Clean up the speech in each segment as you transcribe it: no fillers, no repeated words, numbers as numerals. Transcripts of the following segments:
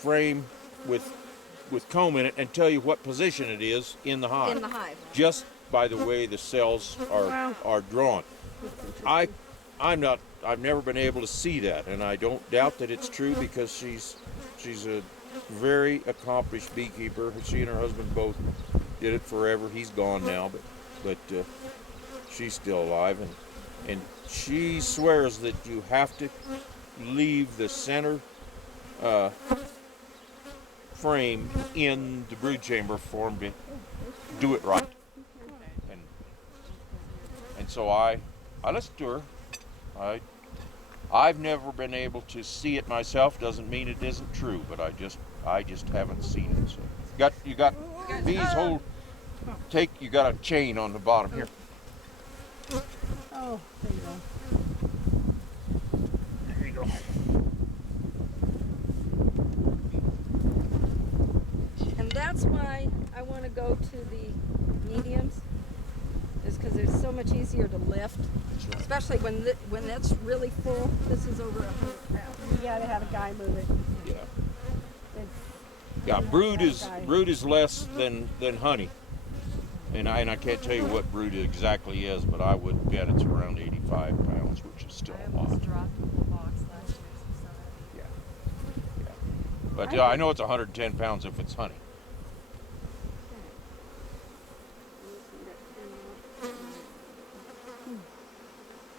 frame with comb in it and tell you what position it is in the hive. In the hive. Just by the way the cells are drawn. I've never been able to see that, and I don't doubt that it's true because she's a very accomplished beekeeper. She and her husband both did it forever. He's gone now, but she's still alive, and she swears that you have to leave the center frame in the brood chamber for them to do it right. And so I listened to her. I've never been able to see it myself. Doesn't mean it isn't true, but I just haven't seen it. So you got bees hold. You got a chain on the bottom here. Oh, there you go. There you go. And that's why I want to go to the mediums, is because they're so much easier to lift, especially when it's really full. This is over 100 pounds. You gotta have a guy move it. Yeah. It's, Yeah. Brood is less than honey, and I can't tell you what brood it exactly is, but I would bet it's around 85 pounds, which is still a lot. Dropped in the box last year, so sorry. Yeah. But yeah, I know it's 110 pounds if it's honey.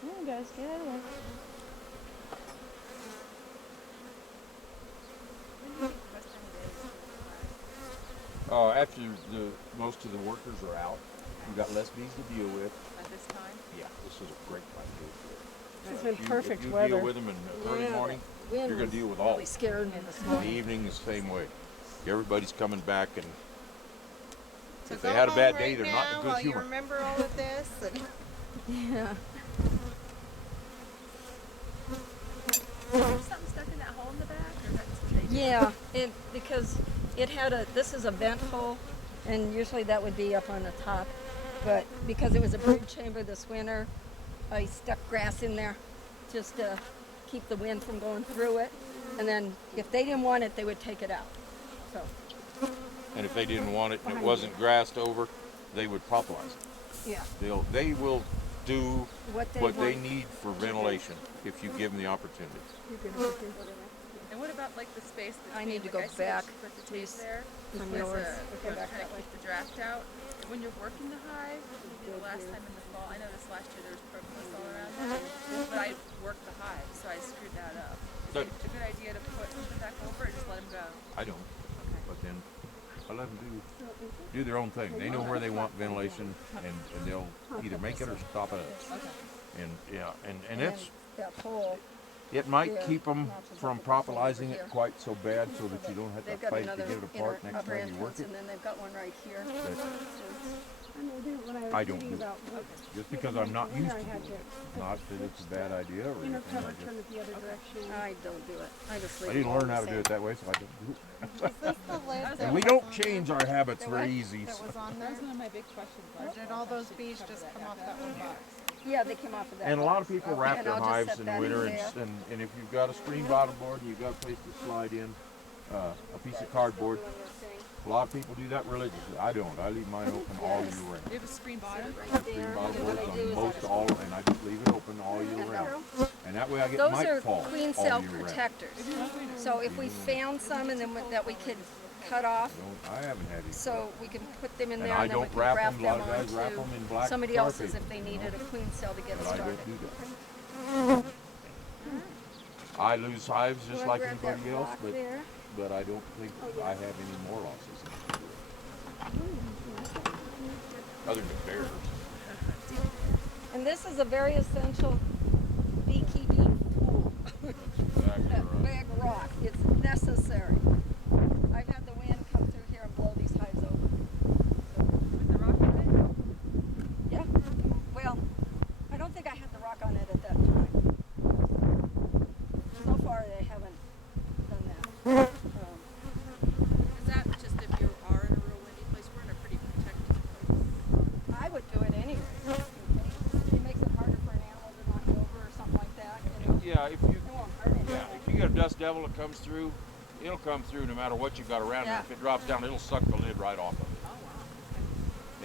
Come on, guys, get out of there. After most of the workers are out, we've got less bees to deal with. At this time? Yeah, this is a great time to do it. It's been perfect if you weather. deal with them in the early Yeah, morning, the wind you're going to was deal with all. really scared me this In the morning. evening, the same way. Everybody's coming back, and So if they go had a bad home day, right they're now not in a good while humor. You remember all of this? And Yeah. Is there something stuck in that hole in the back? Or that's what they do? Yeah, because it had this is a vent hole, and usually that would be up on the top. But because it was a brood chamber this winter, I stuck grass in there just to keep the wind from going through it. And then if they didn't want it, they would take it out. So, And if they didn't want it and it wasn't grassed over, they would populize it. yeah. They will do What they what they want. need for ventilation if you give them the opportunity. You can look in. And what about like the space between? I need to like go I see that back, she put the please, tape there. from As yours. a, Okay, back trying that to way. keep the draft out. When you're working the hive, maybe the last time in the fall, I noticed last year there was propolis all around it, but I worked the hive, so I screwed that up. Is it a good idea to put something back over it, or just let them go? I don't, Okay. but then I let them do their own thing. They know where they want ventilation, and they'll either make it or stop it. Okay. And yeah, and And it's then that hole, it might Yeah, keep them matches from up with the hole over propolizing it here. quite so bad, so that you don't have they've to got fight to another get it inner apart next upper time you work entrance, it. and then they've got one right here. But I know, when I was I don't reading do it. about just because I'm not used I to had it, to not that it's a bad idea or inner anything. cover turn it the other direction. I don't do it. I just leave I it didn't all learn the how to do same. it that way, so I don't do it. is this the lid that And we was don't on change there? our habits The very what? easy. That So. was on That was there? one of my big questions. Or did all those bees just come off that one box? Yeah, they came off of that. And a lot box. of people Okay, wrap and their I'll just hives set in that winter, there. and if you've got a screen bottom board and you've got a place to slide in a piece of cardboard, Doing their thing. a lot of people do that religiously. I don't. I leave mine open all year round. You have a screen bottom? Right Screen there. bottom And what boards I do on is most all, and I just leave it open all year round. And that way I get those mite are fall queen all cell year round. protectors. So if we found some and then that we could cut off, I haven't had any. so we can put them in And there I and then we don't can wrap wrap them. A lot them of guys wrap them in onto black somebody tar else's paper, if they you needed know? a queen cell to get But I started. don't do that. I lose hives just You like wanna grab that anybody else, rock there? but I don't think I have any more losses. Other than bears. And this is a very essential beekeeping tool. Exactly That right. big rock. It's necessary. I've had the wind come through here and blow these hives over. With the rock on Yeah. Well, I don't think I had the rock on it at that time. So far, they haven't done that. it? Is that just if you are in a real windy place? We're in a pretty protected place. I would do it anyway. It makes it harder for an animal to knock you over or something like that. You know? Yeah, if you It won't hurt anything. if you get a dust devil that comes through, it'll come through no matter what you got around Yeah. it. If it drops down, it'll suck the lid right off of it.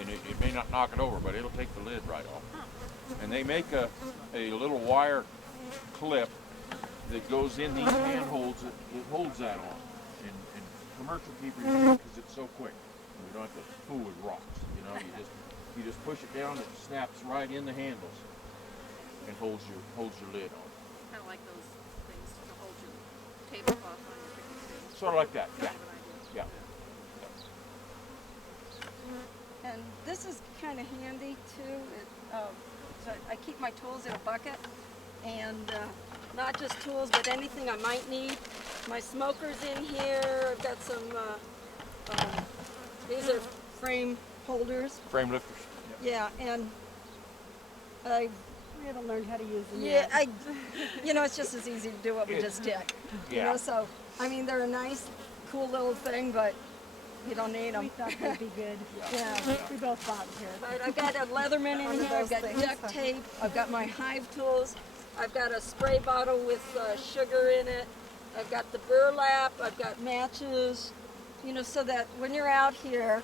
And it may not knock it over, but it'll take the lid right off. And they make a little wire clip that goes in these handholds that holds that on. And commercial keepers use it because it's so quick. You don't have to fool with rocks. You know, you just push it down, it snaps right in the handles and holds your lid on. Kind of like those things to hold your tablecloth on your picnic table. Sort of like that. Yeah. Kind of an idea. Yeah. And this is kind of handy too. So I keep my tools in a bucket, and not just tools, but anything I might need. My smoker's in here. I've got some. These are frame holders. Frame lifters. Yeah, and We haven't learned how to use them yeah, yet. it's just as easy to do what we just did. You Yeah. know, so I mean they're a nice, cool little thing, but you don't need We them. thought they'd be good. Yeah. We both volunteered. But I've got a Leatherman in here, I've got things. duct tape, I've got my hive tools, I've got a spray bottle with sugar in it, I've got the burlap, I've got matches, you know, so that when you're out here,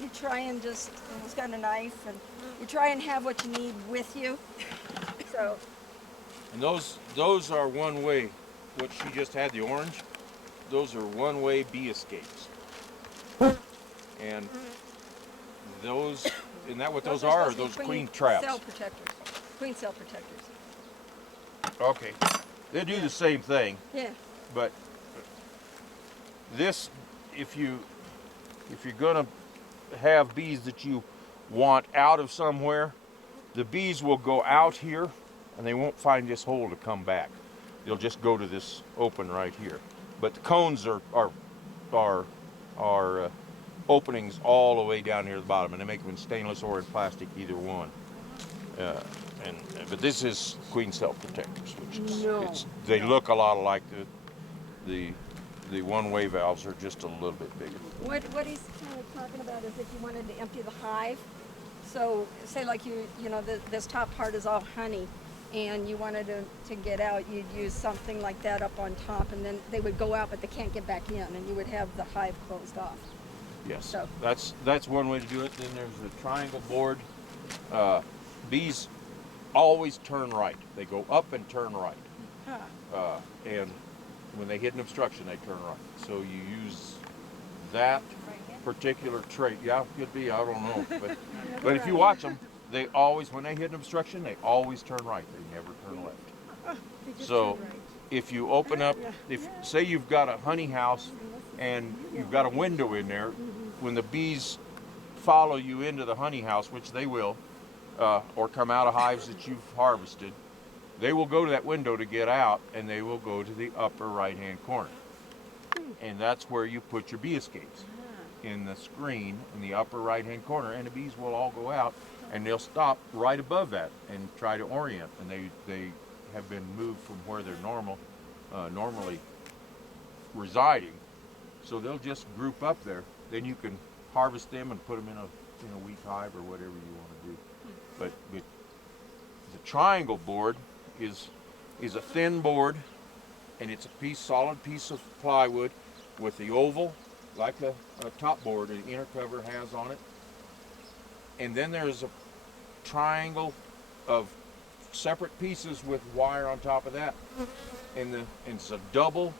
you try and just, it's got a knife, and you try and have what you need with you. So, And those are one way. What she just had, the orange, those are one way bee escapes. And those, isn't that what those are? Or supposed to those be queen traps? Cell protectors, queen cell protectors. Okay. They do the same thing, Yeah, but this, if you're gonna have bees that you want out of somewhere, the bees will go out here and they won't find this hole to come back. They'll just go to this open right here. But the cones are openings all the way down here at the bottom, and they make them in stainless or in plastic, either one. But this is queen cell protectors, which is, they look a lot like the one-way valves are just a little bit bigger. what he's kind of talking about is if you wanted to empty the hive, so say like you know, this top part is all honey, and you wanted to get out, you'd use something like that up on top, and then they would go out, but they can't get back in, and you would have the hive closed off. Yes, So- that's one way to do it. Then there's the triangle board. Bees always turn right. They go up and turn right. Huh. And when they hit an obstruction, they turn right. So you use that particular trait. Yeah, could be. I don't know. But if you watch them, they always, when they hit an obstruction, they always turn right. They never turn left. So if you open up, if say you've got a honey house and you've got a window in there, when the bees follow you into the honey house, which they will, or come out of hives that you've harvested, they will go to that window to get out, and they will go to the upper right-hand corner. And that's where you put your bee escapes, in the screen in the upper right-hand corner, and the bees will all go out, and they'll stop right above that and try to orient, and they have been moved from where they're normally residing, so they'll just group up there. Then you can harvest them and put them in a wheat hive or whatever you want to do. But the triangle board is a thin board, and it's a solid piece of plywood with the oval, like a top board an inner cover has on it. And then there's a triangle of separate pieces with wire on top of that. And it's a double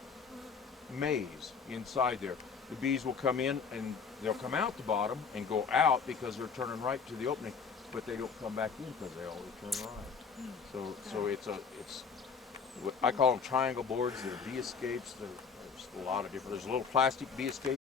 maze inside there. The bees will come in and they'll come out the bottom and go out because they're turning right to the opening, but they don't come back in because they always turn right. So it's I call them triangle boards. They're bee escapes. There's a lot of different. There's a little plastic bee escape.